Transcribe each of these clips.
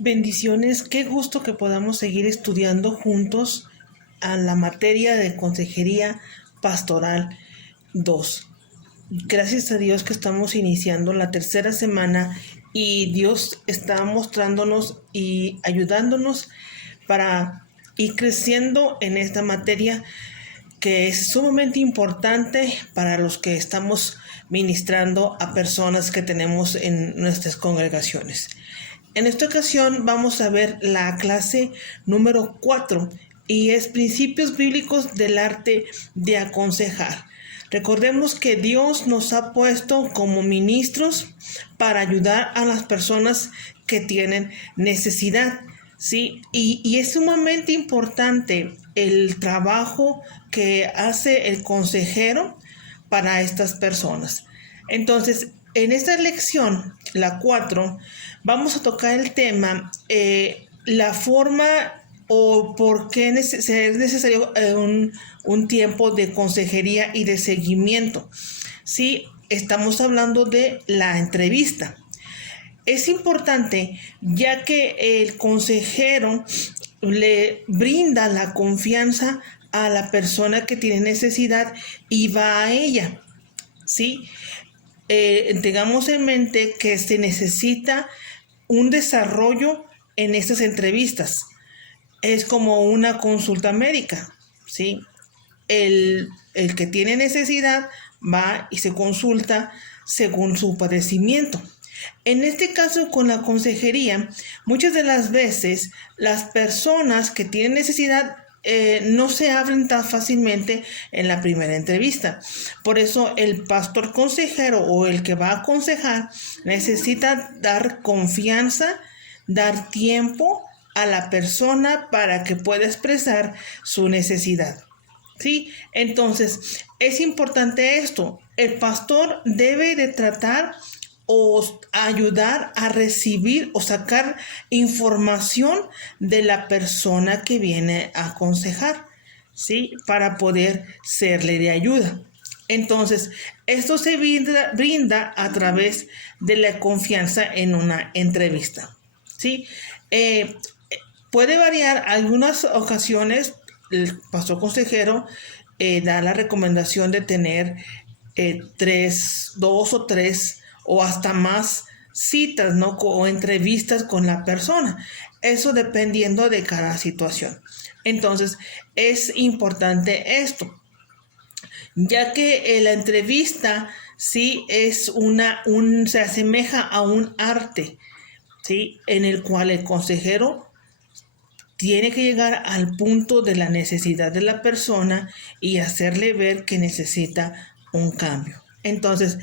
Bendiciones, qué gusto que podamos seguir estudiando juntos a la materia de Consejería Pastoral 2. Gracias a Dios que estamos iniciando la tercera semana y Dios está mostrándonos y ayudándonos para ir creciendo en esta materia que es sumamente importante para los que estamos ministrando a personas que tenemos en nuestras congregaciones. En esta ocasión vamos a ver la clase número 4 y es Principios Bíblicos del Arte de Aconsejar. Recordemos que Dios nos ha puesto como ministros para ayudar a las personas que tienen necesidad, ¿sí? Y es sumamente importante el trabajo que hace el consejero para estas personas. Entonces, en esta lección, la 4, vamos a tocar el tema, la forma o por qué es necesario un tiempo de consejería y de seguimiento. Sí, estamos hablando de la entrevista. Es importante ya que el consejero le brinda la confianza a la persona que tiene necesidad y va a ella, ¿sí? Tengamos en mente que se necesita un desarrollo en estas entrevistas. Es como una consulta médica, ¿sí? El que tiene necesidad va y se consulta según su padecimiento. En este caso, con la consejería, muchas de las veces las personas que tienen necesidad no se abren tan fácilmente en la primera entrevista. Por eso el pastor consejero o el que va a aconsejar necesita dar confianza, dar tiempo a la persona para que pueda expresar su necesidad. ¿Sí? Entonces, es importante esto. El pastor debe de tratar o ayudar a recibir o sacar información de la persona que viene a aconsejar, ¿sí? Para poder serle de ayuda. Entonces, esto se brinda a través de la confianza en una entrevista, ¿sí? Puede variar. Algunas ocasiones el pastor consejero da la recomendación de tener 2 o 3 o hasta más citas, ¿no? O entrevistas con la persona. Eso dependiendo de cada situación. Entonces, es importante esto, ya que la entrevista sí es se asemeja a un arte, ¿sí? En el cual el consejero tiene que llegar al punto de la necesidad de la persona y hacerle ver que necesita un cambio. Entonces,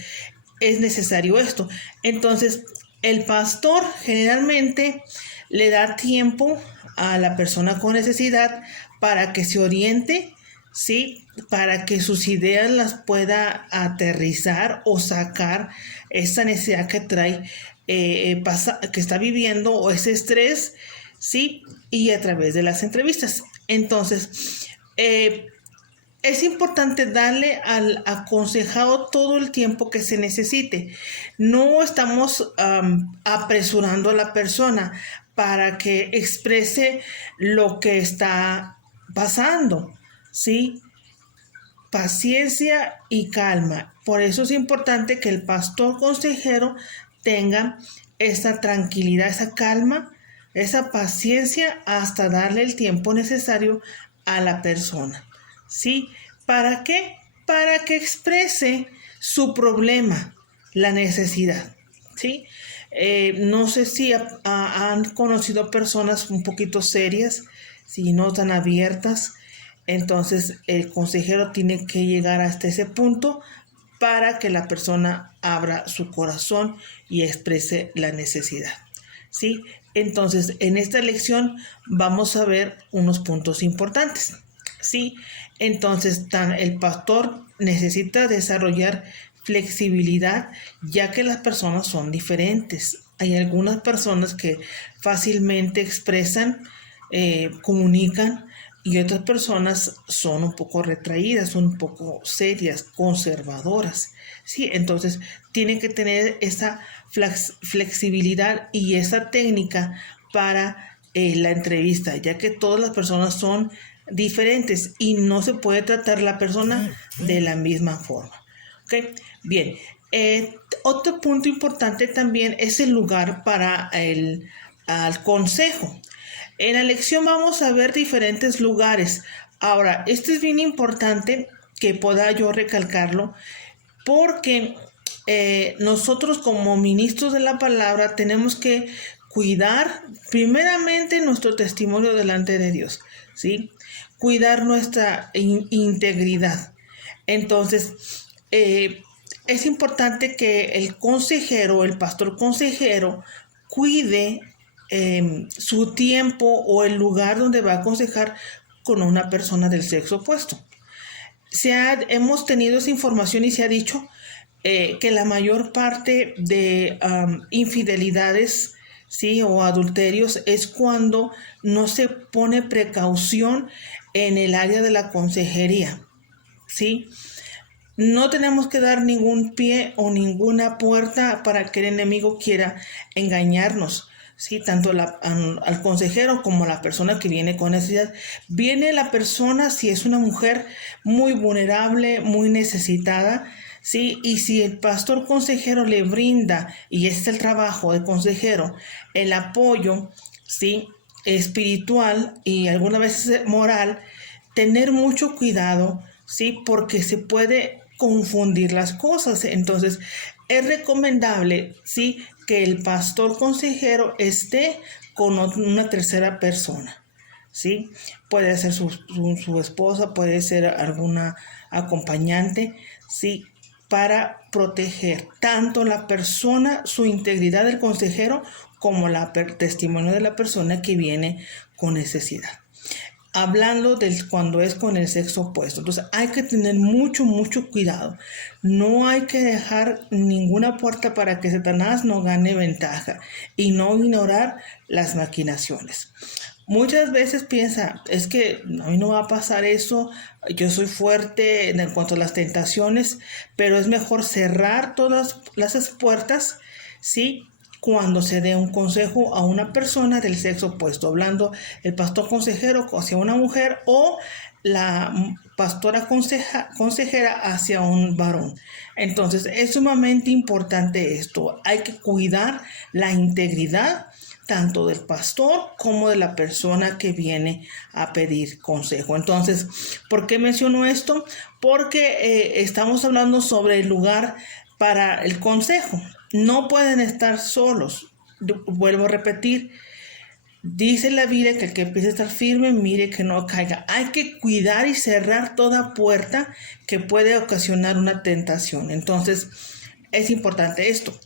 es necesario esto. Entonces, el pastor generalmente le da tiempo a la persona con necesidad para que se oriente, ¿sí? Para que sus ideas las pueda aterrizar o sacar esa necesidad que trae, que está viviendo o ese estrés, ¿sí? Y a través de las entrevistas. Entonces, es importante darle al aconsejado todo el tiempo que se necesite. No estamos apresurando a la persona para que exprese lo que está pasando, ¿sí? Paciencia y calma. Por eso es importante que el pastor consejero tenga esa tranquilidad, esa calma, esa paciencia hasta darle el tiempo necesario a la persona. ¿Sí? ¿Para qué? Para que exprese su problema, la necesidad. ¿Sí? No sé si han conocido personas un poquito serias, si no tan abiertas. Entonces el consejero tiene que llegar hasta ese punto para que la persona abra su corazón y exprese la necesidad. ¿Sí? Entonces, en esta lección vamos a ver unos puntos importantes. ¿Sí? Entonces, el pastor necesita desarrollar flexibilidad, ya que las personas son diferentes. Hay algunas personas que fácilmente expresan, comunican, y otras personas son un poco retraídas, son un poco serias, conservadoras. ¿Sí? Entonces, tiene que tener esa flexibilidad y esa técnica para la entrevista, ya que todas las personas son diferentes y no se puede tratar la persona de la misma forma. ¿Okay? Bien, otro punto importante también es el lugar para al consejo. En la lección vamos a ver diferentes lugares. Ahora, esto es bien importante que pueda yo recalcarlo, porque nosotros como ministros de la palabra tenemos que cuidar primeramente nuestro testimonio delante de Dios, ¿sí? Cuidar nuestra integridad. Entonces, es importante que el consejero, el pastor consejero, cuide su tiempo o el lugar donde va a aconsejar con una persona del sexo opuesto. Hemos tenido esa información y se ha dicho que la mayor parte de infidelidades, ¿sí?, o adulterios es cuando no se pone precaución en el área de la consejería, ¿sí? No tenemos que dar ningún pie o ninguna puerta para que el enemigo quiera engañarnos, ¿sí? Tanto al consejero como a la persona que viene con necesidad. Viene la persona, si es una mujer muy vulnerable, muy necesitada, ¿sí? Y si el pastor consejero le brinda, y este es el trabajo del consejero, el apoyo, ¿sí?, espiritual y algunas veces moral, tener mucho cuidado, ¿sí?, porque se puede confundir las cosas. Entonces, es recomendable, ¿sí?, que el pastor consejero esté con una tercera persona, ¿sí? Puede ser su esposa, puede ser alguna acompañante, ¿sí?, para proteger tanto la persona, su integridad del consejero, como el testimonio de la persona que viene con necesidad. Hablando de cuando es con el sexo opuesto. Entonces hay que tener mucho cuidado. No hay que dejar ninguna puerta para que Satanás no gane ventaja y no ignorar las maquinaciones. Muchas veces piensa, es que a mí no va a pasar eso, yo soy fuerte en cuanto a las tentaciones, pero es mejor cerrar todas las puertas, ¿sí?, cuando se dé un consejo a una persona del sexo opuesto, hablando el pastor consejero hacia una mujer o la pastora consejera hacia un varón. Entonces es sumamente importante esto. Hay que cuidar la integridad tanto del pastor como de la persona que viene a pedir consejo. Entonces, ¿por qué menciono esto? Porque estamos hablando sobre el lugar para el consejo. No pueden estar solos. Vuelvo a repetir, dice la Biblia que el que empiece a estar firme, mire que no caiga. Hay que cuidar y cerrar toda puerta que puede ocasionar una tentación. Entonces, es importante esto.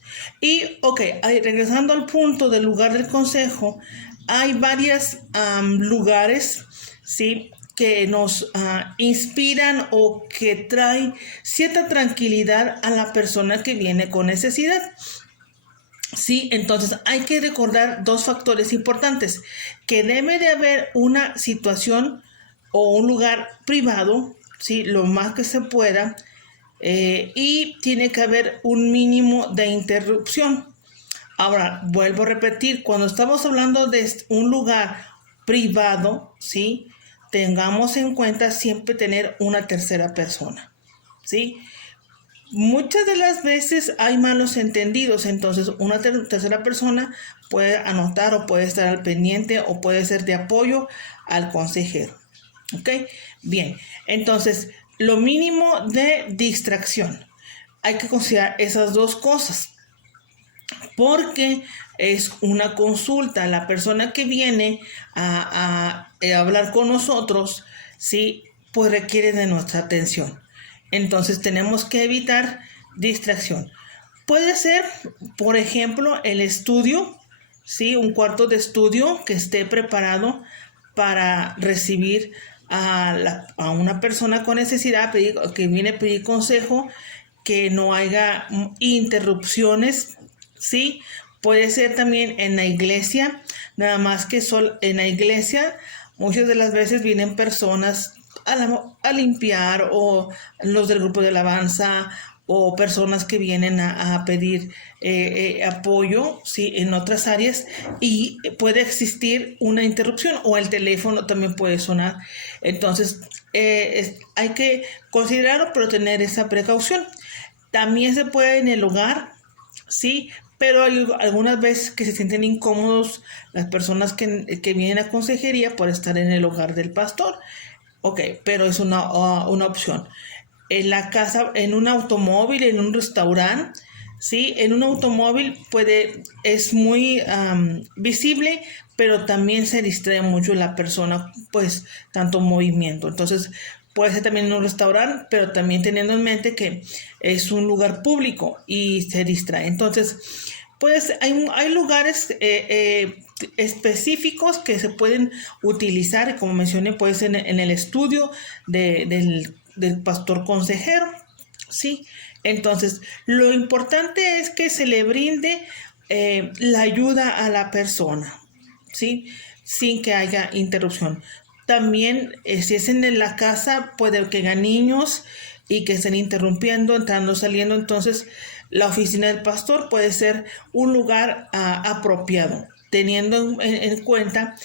Y, regresando al punto del lugar del consejo, hay varios lugares, ¿sí?, que nos inspiran o que traen cierta tranquilidad a la persona que viene con necesidad. Sí, entonces hay que recordar dos factores importantes, que debe de haber una situación o un lugar privado, ¿sí?, lo más que se pueda, y tiene que haber un mínimo de interrupción. Ahora, vuelvo a repetir, cuando estamos hablando de un lugar privado, ¿sí?, tengamos en cuenta siempre tener una tercera persona, ¿sí? Muchas de las veces hay malos entendidos, entonces una tercera persona puede anotar o puede estar al pendiente o puede ser de apoyo al consejero. ¿Ok? Bien, entonces lo mínimo de distracción. Hay que considerar esas dos cosas porque es una consulta. La persona que viene a hablar con nosotros, ¿sí?, pues requiere de nuestra atención. Entonces tenemos que evitar distracción. Puede ser, por ejemplo, el estudio, ¿sí?, un cuarto de estudio que esté preparado para recibir a una persona con necesidad, que viene a pedir consejo, que no haya interrupciones, ¿sí? Puede ser también en la iglesia, nada más que en la iglesia muchas de las veces vienen personas a limpiar, o los del grupo de alabanza, o personas que vienen a pedir apoyo, ¿sí? En otras áreas, y puede existir una interrupción o el teléfono también puede sonar. Entonces hay que considerarlo, pero tener esa precaución. También se puede en el hogar, sí, pero hay algunas veces que se sienten incómodos las personas que vienen a consejería por estar en el hogar del pastor. Ok, pero es una opción. En la casa, en un automóvil, en un restaurante, ¿sí? En un automóvil es muy visible, pero también se distrae mucho la persona, pues, tanto movimiento. Entonces, puede ser también en un restaurante, pero también teniendo en mente que es un lugar público y se distrae. Entonces, pues hay lugares específicos que se pueden utilizar, como mencioné, puede ser en el estudio del pastor consejero, ¿sí? Entonces, lo importante es que se le brinde la ayuda a la persona, ¿sí? Sin que haya interrupción. También, si es en la casa, puede que haya niños y que estén interrumpiendo, entrando, saliendo. Entonces, la oficina del pastor puede ser un lugar apropiado, teniendo en cuenta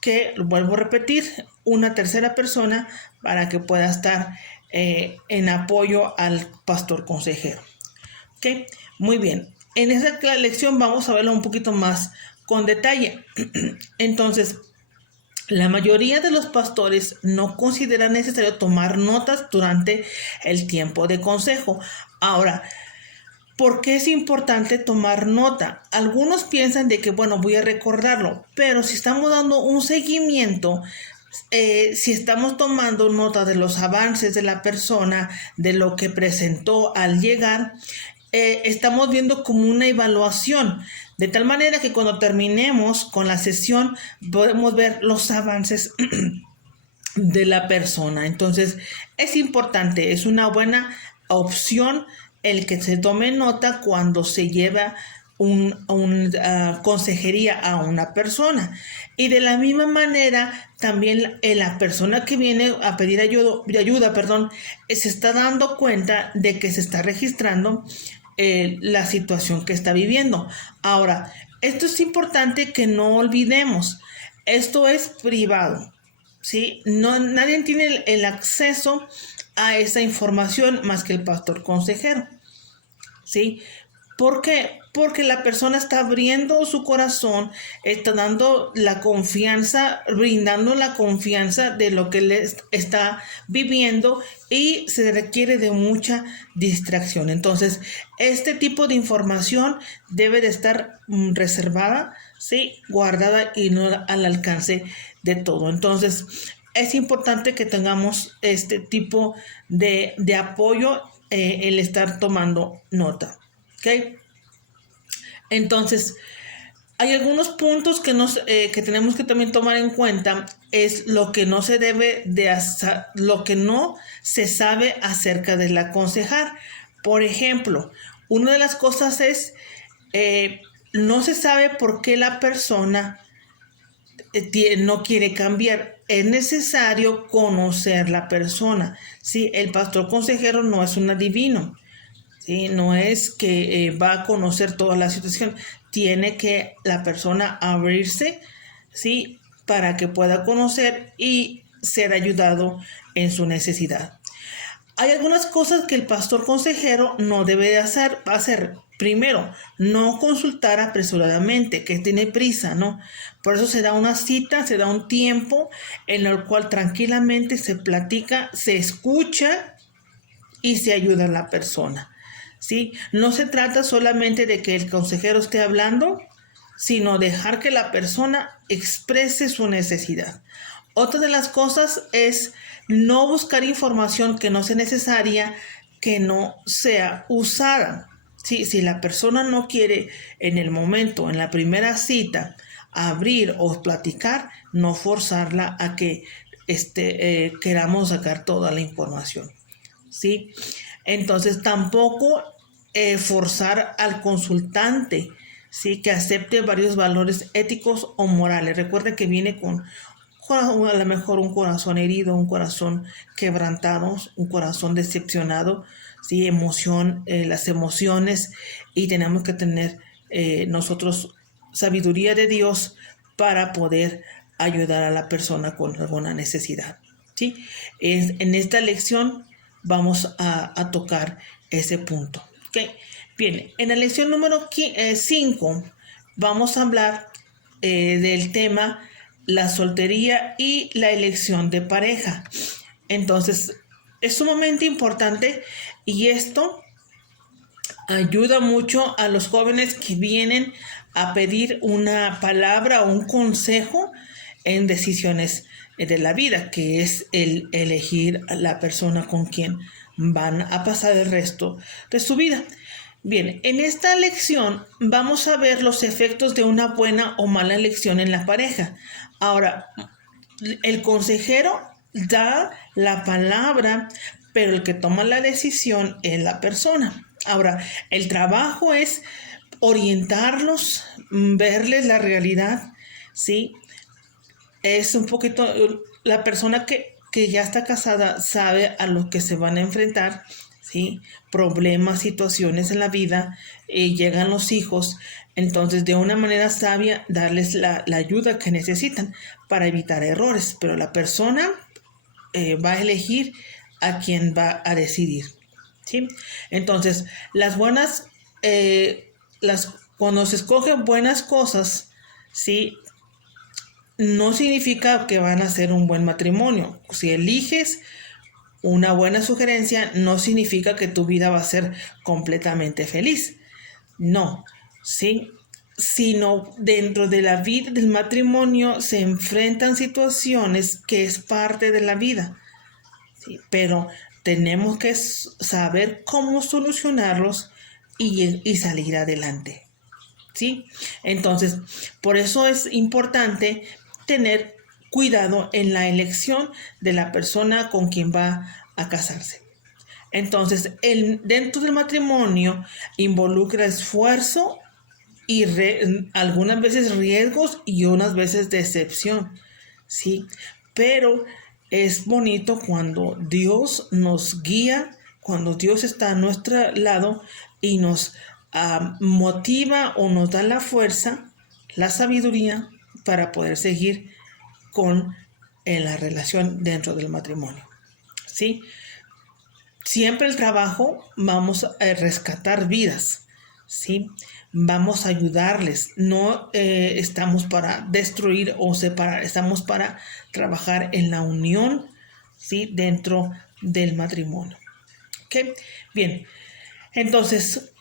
que, vuelvo a repetir, una tercera persona para que pueda estar en apoyo al pastor consejero. ¿Ok? Muy bien. En esta lección vamos a verlo un poquito más con detalle. Entonces, la mayoría de los pastores no consideran necesario tomar notas durante el tiempo de consejo. Ahora, ¿por qué es importante tomar nota? Algunos piensan de que, bueno, voy a recordarlo, pero si estamos dando un seguimiento, si estamos tomando nota de los avances de la persona, de lo que presentó al llegar, estamos viendo como una evaluación, de tal manera que cuando terminemos con la sesión podemos ver los avances de la persona. Entonces es importante, es una buena opción el que se tome nota cuando se lleva una consejería a una persona. Y de la misma manera, también la persona que viene a pedir ayuda, se está dando cuenta de que se está registrando la situación que está viviendo. Ahora, esto es importante que no olvidemos. Esto es privado, ¿sí? No, nadie tiene el acceso a esa información más que el pastor consejero, ¿sí? ¿Por qué? Porque la persona está abriendo su corazón, está dando la confianza, brindando la confianza de lo que le está viviendo y se requiere de mucha distracción. Entonces, este tipo de información debe de estar reservada, ¿sí? Guardada y no al alcance de todo. Entonces, es importante que tengamos este tipo de apoyo, el estar tomando nota. ¿Ok? Entonces, hay algunos puntos que tenemos que también tomar en cuenta. Es lo que no se debe de hacer, lo que no se sabe acerca del aconsejar. Por ejemplo, una de las cosas es, no se sabe por qué la persona no quiere cambiar. Es necesario conocer la persona. ¿Sí? El pastor consejero no es un adivino. ¿Sí? No es que va a conocer toda la situación. Tiene que la persona abrirse, ¿sí? Para que pueda conocer y ser ayudado en su necesidad. Hay algunas cosas que el pastor consejero no debe de hacer. Primero, no consultar apresuradamente, que tiene prisa, ¿no? Por eso se da una cita, se da un tiempo en el cual tranquilamente se platica, se escucha y se ayuda a la persona. ¿Sí? No se trata solamente de que el consejero esté hablando, sino dejar que la persona exprese su necesidad. Otra de las cosas es no buscar información que no sea necesaria, que no sea usada. ¿Sí? Si la persona no quiere en el momento, en la primera cita, abrir o platicar, no forzarla a que queramos sacar toda la información. ¿Sí? Entonces tampoco forzar al consultante, ¿sí? Que acepte varios valores éticos o morales. Recuerda que viene con a lo mejor un corazón herido, un corazón quebrantado, un corazón decepcionado, ¿sí? Las emociones, y tenemos que tener nosotros sabiduría de Dios para poder ayudar a la persona con alguna necesidad, ¿sí? En esta lección vamos a tocar ese punto. ¿Okay? Bien, en la lección número 5 vamos a hablar del tema la soltería y la elección de pareja. Entonces, es sumamente importante, y esto ayuda mucho a los jóvenes que vienen a pedir una palabra o un consejo en decisiones de la vida, que es el elegir a la persona con quien van a pasar el resto de su vida. Bien, en esta lección vamos a ver los efectos de una buena o mala elección en la pareja. Ahora, el consejero da la palabra, pero el que toma la decisión es la persona. Ahora, el trabajo es orientarlos, verles la realidad, ¿sí? Es un poquito, la persona que ya está casada sabe a lo que se van a enfrentar, ¿sí? Problemas, situaciones en la vida, llegan los hijos, entonces de una manera sabia darles la ayuda que necesitan para evitar errores, pero la persona va a elegir a quien va a decidir, ¿sí? Entonces, cuando se escogen buenas cosas, ¿sí? No significa que van a ser un buen matrimonio. Si eliges una buena sugerencia, no significa que tu vida va a ser completamente feliz. No, ¿sí? Sino dentro de la vida del matrimonio se enfrentan situaciones que es parte de la vida, ¿sí? Pero tenemos que saber cómo solucionarlos y salir adelante, ¿sí? Entonces, por eso es importante tener cuidado en la elección de la persona con quien va a casarse. Entonces, dentro del matrimonio involucra esfuerzo y algunas veces riesgos y unas veces decepción, ¿sí? Pero es bonito cuando Dios nos guía, cuando Dios está a nuestro lado y nos motiva o nos da la fuerza, la sabiduría para poder seguir con la relación dentro del matrimonio, ¿sí? Siempre el trabajo vamos a rescatar vidas, ¿sí? Vamos a ayudarles, no estamos para destruir o separar, estamos para trabajar en la unión, ¿sí? Dentro del matrimonio. ¿Okay? Bien, entonces,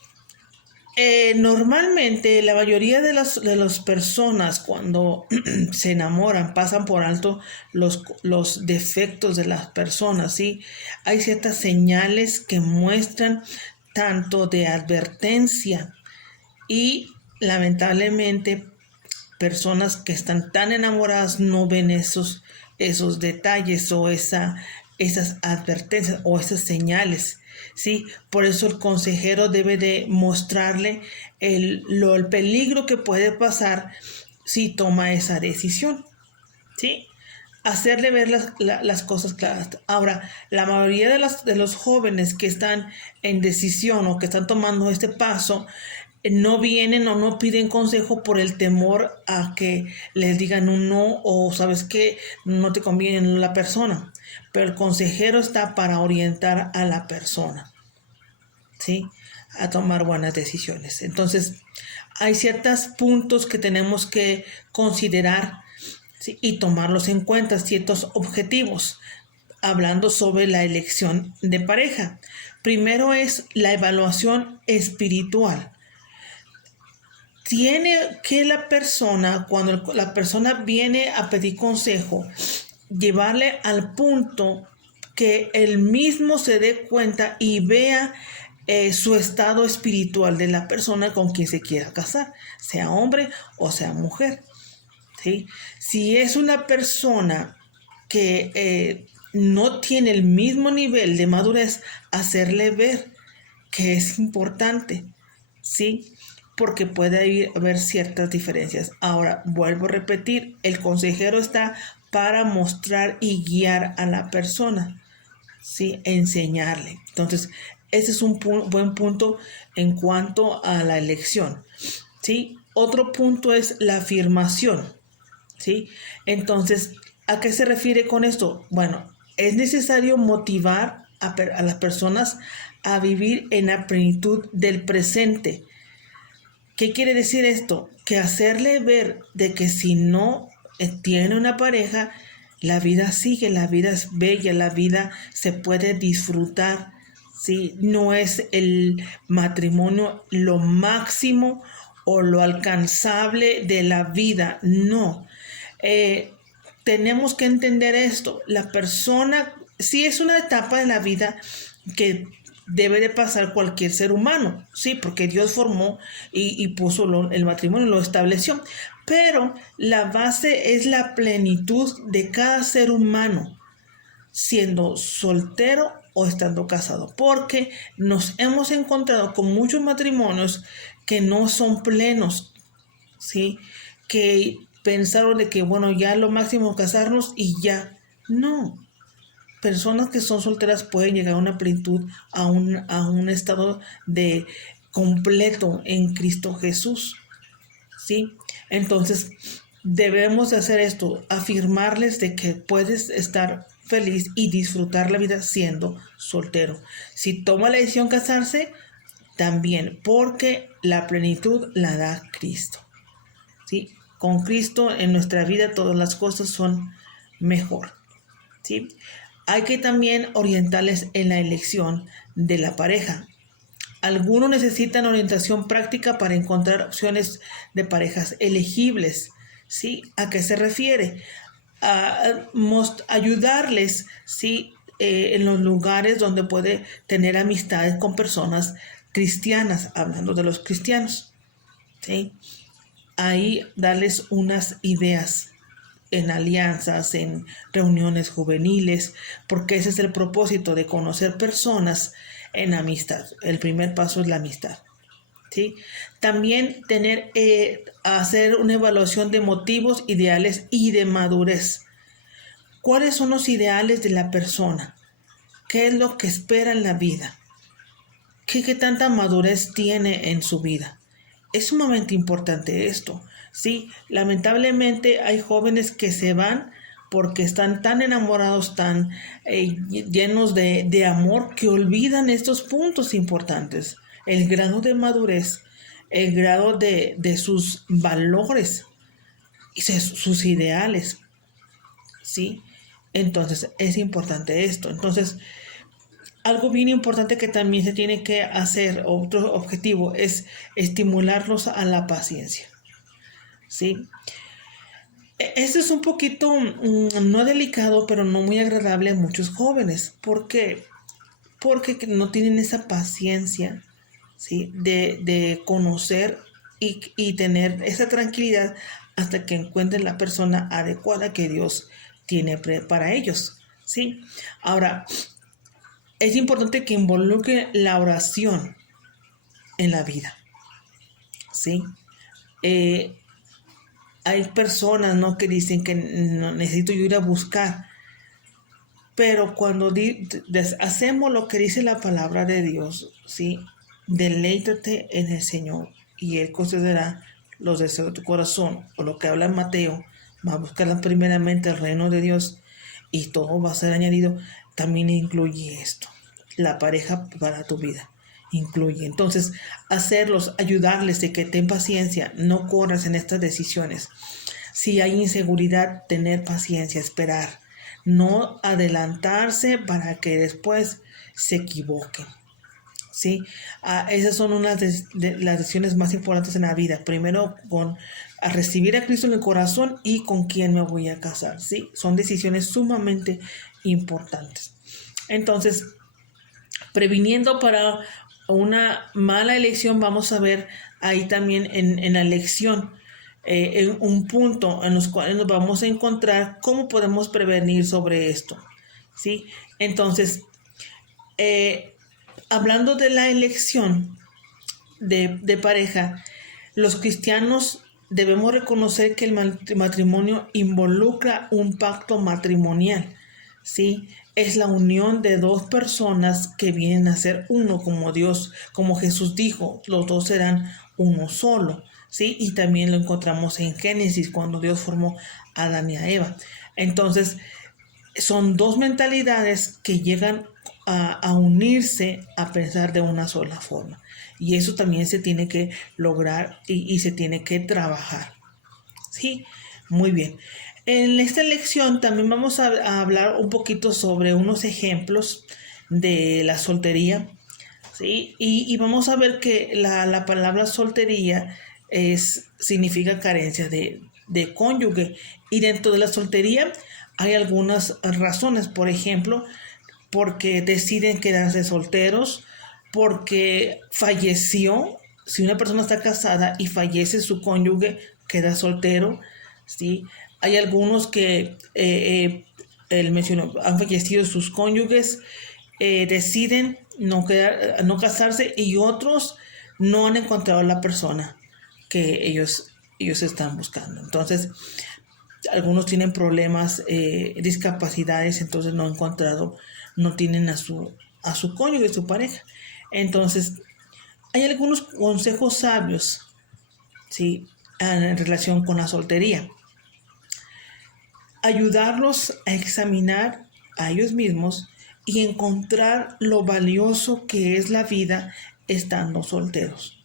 normalmente la mayoría de las personas cuando se enamoran pasan por alto los defectos de las personas, ¿sí? Hay ciertas señales que muestran tanto de advertencia, y lamentablemente personas que están tan enamoradas no ven esos detalles o esas advertencias o esas señales, ¿sí? Por eso el consejero debe de mostrarle el peligro que puede pasar si toma esa decisión, ¿sí? Hacerle ver las cosas claras. Ahora, la mayoría de los jóvenes que están en decisión o que están tomando este paso, no vienen o no piden consejo por el temor a que les digan un no, o sabes que no te conviene la persona. Pero el consejero está para orientar a la persona, ¿sí? A tomar buenas decisiones. Entonces, hay ciertos puntos que tenemos que considerar, ¿sí? Y tomarlos en cuenta, ciertos objetivos, hablando sobre la elección de pareja. Primero es la evaluación espiritual. Tiene que la persona, cuando la persona viene a pedir consejo, llevarle al punto que él mismo se dé cuenta y vea su estado espiritual de la persona con quien se quiera casar, sea hombre o sea mujer, ¿sí? Si es una persona que no tiene el mismo nivel de madurez, hacerle ver que es importante, ¿sí? Porque puede haber ciertas diferencias. Ahora, vuelvo a repetir, el consejero está para mostrar y guiar a la persona, ¿sí? Enseñarle. Entonces, ese es un buen punto en cuanto a la elección, ¿sí? Otro punto es la afirmación, ¿sí? Entonces, ¿a qué se refiere con esto? Bueno, es necesario motivar a las personas a vivir en la plenitud del presente. ¿Qué quiere decir esto? Que hacerle ver de que si no tiene una pareja, la vida sigue, la vida es bella, la vida se puede disfrutar, ¿sí? No es el matrimonio lo máximo o lo alcanzable de la vida, no. Tenemos que entender esto. La persona, sí es una etapa de la vida que debe de pasar cualquier ser humano, sí, porque Dios formó y puso el matrimonio, lo estableció, pero la base es la plenitud de cada ser humano, siendo soltero o estando casado, porque nos hemos encontrado con muchos matrimonios que no son plenos, sí, que pensaron de que bueno, ya lo máximo es casarnos y ya, no. Personas que son solteras pueden llegar a una plenitud, a un estado de completo en Cristo Jesús, ¿sí? Entonces, debemos de hacer esto, afirmarles de que puedes estar feliz y disfrutar la vida siendo soltero. Si toma la decisión casarse, también, porque la plenitud la da Cristo, ¿sí? Con Cristo en nuestra vida todas las cosas son mejor, ¿sí? Hay que también orientarles en la elección de la pareja. Algunos necesitan orientación práctica para encontrar opciones de parejas elegibles, ¿sí? ¿A qué se refiere? A ayudarles, ¿sí? En los lugares donde puede tener amistades con personas cristianas, hablando de los cristianos, ¿sí? Ahí darles unas ideas en alianzas, en reuniones juveniles, porque ese es el propósito de conocer personas en amistad. El primer paso es la amistad, ¿sí? También hacer una evaluación de motivos, ideales y de madurez. ¿Cuáles son los ideales de la persona? ¿Qué es lo que espera en la vida? ¿Qué tanta madurez tiene en su vida? Es sumamente importante esto, ¿sí? Lamentablemente hay jóvenes que se van porque están tan enamorados, tan llenos de amor, que olvidan estos puntos importantes. El grado de madurez, el grado de sus valores y sus ideales, ¿sí? Entonces es importante esto. Entonces, algo bien importante que también se tiene que hacer, otro objetivo, es estimularlos a la paciencia, ¿sí? Esto es un poquito, no delicado, pero no muy agradable a muchos jóvenes. ¿Por qué? Porque no tienen esa paciencia, ¿sí? De conocer y tener esa tranquilidad hasta que encuentren la persona adecuada que Dios tiene para ellos, ¿sí? Ahora, es importante que involucre la oración en la vida, ¿sí? Hay personas, ¿no?, que dicen que no, necesito yo ir a buscar, pero cuando hacemos lo que dice la palabra de Dios, ¿sí? Deleítate en el Señor y Él concederá los deseos de tu corazón, o lo que habla en Mateo, va a buscar primeramente el reino de Dios y todo va a ser añadido. También incluye esto, la pareja para tu vida, incluye. Entonces, ayudarles de que ten paciencia, no corras en estas decisiones. Si hay inseguridad, tener paciencia, esperar, no adelantarse para que después se equivoquen, ¿sí? Esas son unas de las decisiones más importantes en la vida. Primero, a recibir a Cristo en el corazón y con quién me voy a casar, ¿sí? Son decisiones sumamente importantes. Entonces, previniendo para una mala elección, vamos a ver ahí también en la elección en un punto en los cuales nos vamos a encontrar cómo podemos prevenir sobre esto, ¿sí? Entonces, hablando de la elección de pareja, los cristianos debemos reconocer que el matrimonio involucra un pacto matrimonial, ¿sí? Es la unión de dos personas que vienen a ser uno, como Dios, como Jesús dijo, los dos serán uno solo, ¿sí? Y también lo encontramos en Génesis, cuando Dios formó a Adán y a Eva. Entonces, son dos mentalidades que llegan a unirse a pensar de una sola forma. Y eso también se tiene que lograr y se tiene que trabajar. Sí, muy bien. En esta lección también vamos a hablar un poquito sobre unos ejemplos de la soltería. ¿Sí? Y vamos a ver que la palabra soltería significa carencia de cónyuge. Y dentro de la soltería hay algunas razones. Por ejemplo, porque deciden quedarse solteros, porque falleció. Si una persona está casada y fallece su cónyuge, queda soltero. ¿Sí? Hay algunos que él mencionó, han fallecido sus cónyuges, deciden no casarse, y otros no han encontrado la persona que ellos están buscando. Entonces, algunos tienen problemas, discapacidades, entonces no han encontrado, no tienen a su cónyuge, su pareja. Entonces, hay algunos consejos sabios, ¿sí? En relación con la soltería. Ayudarlos a examinar a ellos mismos y encontrar lo valioso que es la vida estando solteros.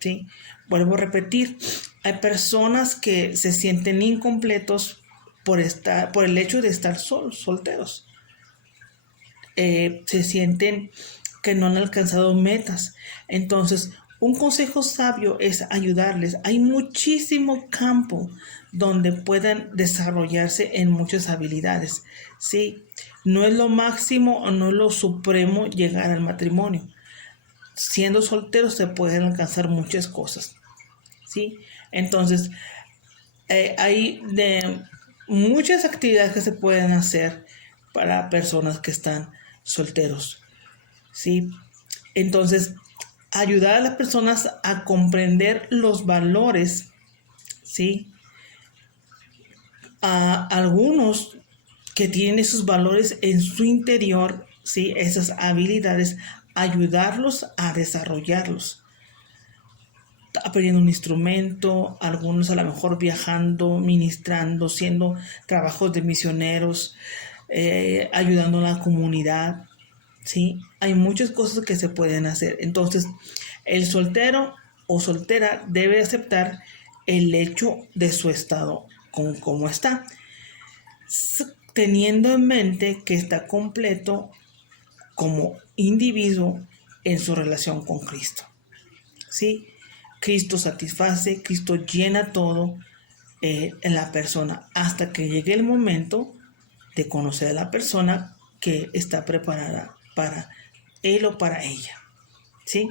¿Sí? Vuelvo a repetir, hay personas que se sienten incompletos por el hecho de estar solteros. Se sienten que no han alcanzado metas. Entonces, un consejo sabio es ayudarles. Hay muchísimo campo donde puedan desarrollarse en muchas habilidades. ¿Sí? No es lo máximo o no es lo supremo llegar al matrimonio. Siendo solteros se pueden alcanzar muchas cosas. ¿Sí? Entonces, hay muchas actividades que se pueden hacer para personas que están solteros. ¿Sí? Entonces, ayudar a las personas a comprender los valores, ¿sí? A algunos que tienen esos valores en su interior, ¿sí? Esas habilidades, ayudarlos a desarrollarlos. Aprendiendo un instrumento, algunos a lo mejor viajando, ministrando, haciendo trabajos de misioneros, ayudando a la comunidad, ¿sí? Hay muchas cosas que se pueden hacer. Entonces, el soltero o soltera debe aceptar el hecho de su estado con cómo está, teniendo en mente que está completo como individuo en su relación con Cristo. ¿Sí? Cristo satisface, Cristo llena todo en la persona hasta que llegue el momento de conocer a la persona que está preparada para él o para ella. ¿Sí?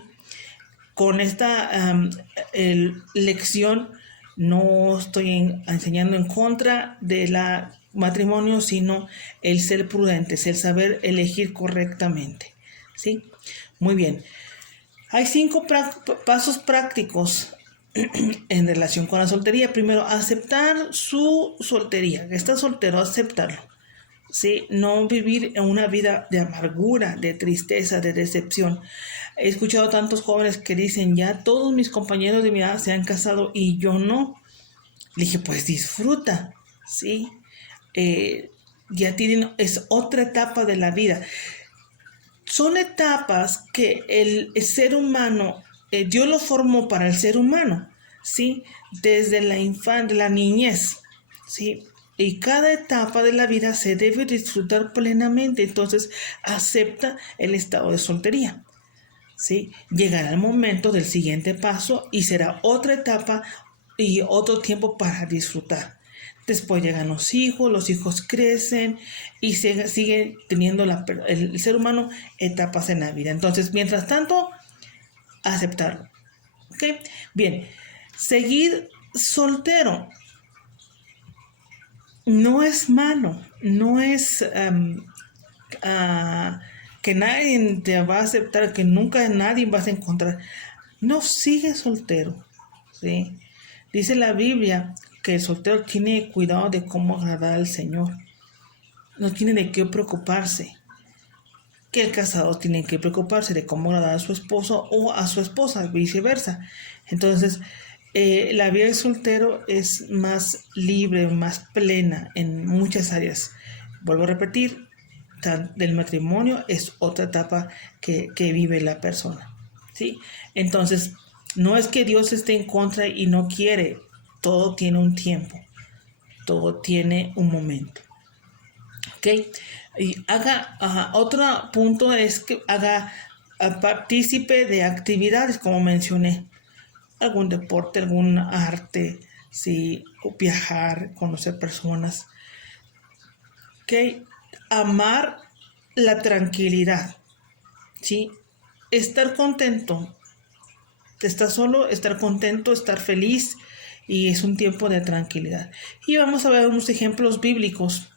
Con esta lección no estoy enseñando en contra de la matrimonio, sino el ser prudentes, el saber elegir correctamente. ¿Sí? Muy bien. Hay 5 pasos prácticos en relación con la soltería. Primero, aceptar su soltería. Está soltero, aceptarlo. ¿Sí? No vivir en una vida de amargura, de tristeza, de decepción. He escuchado tantos jóvenes que dicen, ya todos mis compañeros de mi edad se han casado y yo no. Le dije, pues disfruta, ¿sí? Ya tienen, es otra etapa de la vida. Son etapas que el ser humano, Dios lo formó para el ser humano, ¿sí? Desde la infancia, la niñez, ¿sí? Y cada etapa de la vida se debe disfrutar plenamente. Entonces, acepta el estado de soltería, ¿sí? Llegará el momento del siguiente paso y será otra etapa y otro tiempo para disfrutar. Después llegan los hijos crecen y sigue teniendo el ser humano etapas en la vida. Entonces, mientras tanto, aceptarlo. ¿Ok? Bien, seguir soltero no es malo, no es que nadie te va a aceptar, que nunca nadie vas a encontrar. No, sigue soltero, ¿sí? Dice la Biblia que el soltero tiene cuidado de cómo agradar al Señor. no tiene de qué preocuparse, que el casado tiene que preocuparse de cómo agradar a su esposo o a su esposa, viceversa. Entonces, la vida de soltero es más libre, más plena en muchas áreas. Vuelvo a repetir, del matrimonio es otra etapa que vive la persona, ¿sí? Entonces, no es que Dios esté en contra y no quiere, todo tiene un tiempo, todo tiene un momento, ¿ok? Y otro punto es que haga partícipe de actividades, como mencioné, algún deporte, algún arte, ¿sí? O viajar, conocer personas, ¿ok? Amar la tranquilidad, ¿sí? Estar contento. Estar solo, estar contento, estar feliz, y es un tiempo de tranquilidad. Y vamos a ver unos ejemplos bíblicos,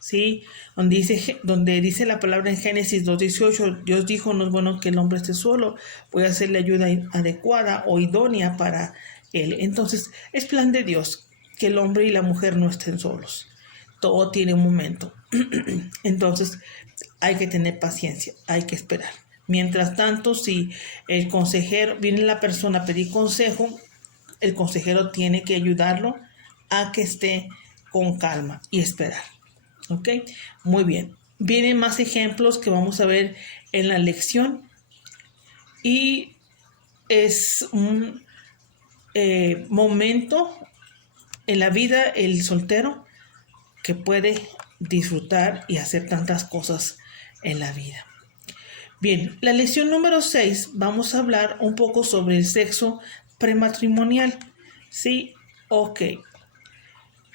¿sí? Donde dice la palabra en Génesis 2:18, Dios dijo, no es bueno que el hombre esté solo, voy a hacerle ayuda adecuada o idónea para él. Entonces, es plan de Dios que el hombre y la mujer no estén solos. Todo tiene un momento. Entonces, hay que tener paciencia, hay que esperar. Mientras tanto, si el consejero, viene la persona a pedir consejo, el consejero tiene que ayudarlo a que esté con calma y esperar. ¿Ok? Muy bien. Vienen más ejemplos que vamos a ver en la lección, y es un momento en la vida el soltero que puede disfrutar y hacer tantas cosas en la vida. Bien, la lección número 6 vamos a hablar un poco sobre el sexo prematrimonial. ¿Sí? Ok.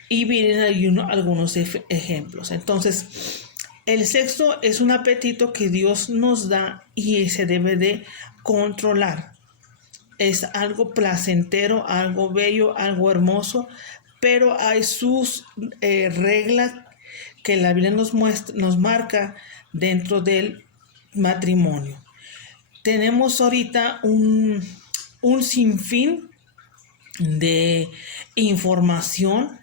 Y vienen algunos ejemplos. Entonces, el sexo es un apetito que Dios nos da y se debe de controlar. Es algo placentero, algo bello, algo hermoso, pero hay sus reglas que la Biblia nos marca dentro del matrimonio. Tenemos ahorita un sinfín de información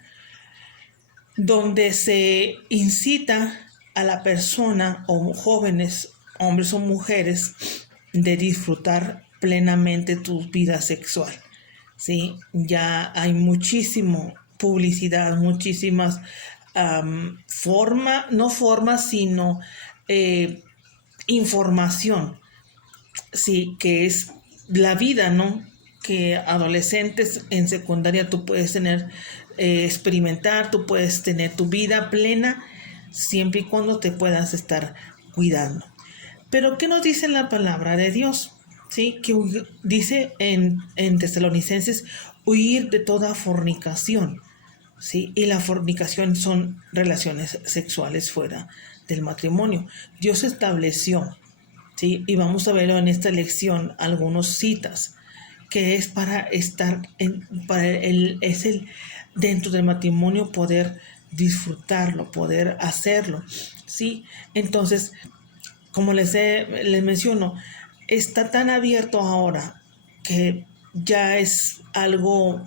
donde se incita a la persona o jóvenes, hombres o mujeres, de disfrutar plenamente tu vida sexual, ¿sí? Ya hay muchísimo publicidad, muchísimas no formas, sino información, sí, que es la vida, ¿no? Que adolescentes en secundaria tú puedes tener, experimentar, tú puedes tener tu vida plena, siempre y cuando te puedas estar cuidando. Pero ¿qué nos dice la palabra de Dios? ¿Sí? Que dice en Tesalonicenses, huir de toda fornicación. ¿Sí? Y la fornicación son relaciones sexuales fuera del matrimonio. Dios estableció, ¿sí? Y vamos a verlo en esta lección, algunas citas, que es para estar dentro del matrimonio poder disfrutarlo, poder hacerlo, ¿sí? Entonces, como les menciono, está tan abierto ahora que ya es algo